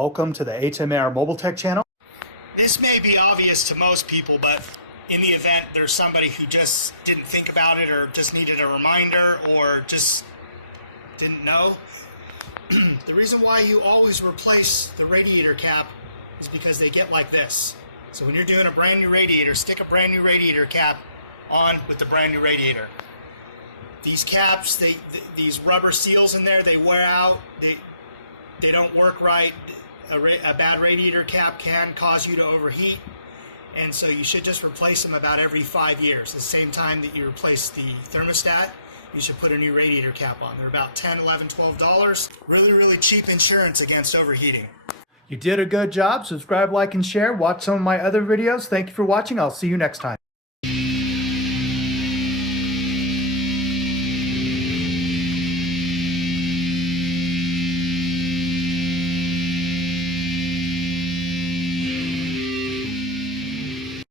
Welcome to the HMAR Mobile Tech channel. This may be obvious to most people, but in the event there's somebody who just didn't think about it or just needed a reminder or just didn't know, the reason why you always replace the radiator cap is because they get like this. So when you're doing a brand new radiator, stick a brand new radiator cap on with the brand new radiator. These caps, these rubber seals in there, they wear out, they don't work right. A bad radiator cap can cause you to overheat, and so you should just replace them about every 5 years. At the same time that you replace the thermostat, you should put a new radiator cap on. They're about $10, $11, $12. Really cheap insurance against overheating. You did a good job. Subscribe, like, and share. Watch some of my other videos. Thank you for watching. I'll see you next time.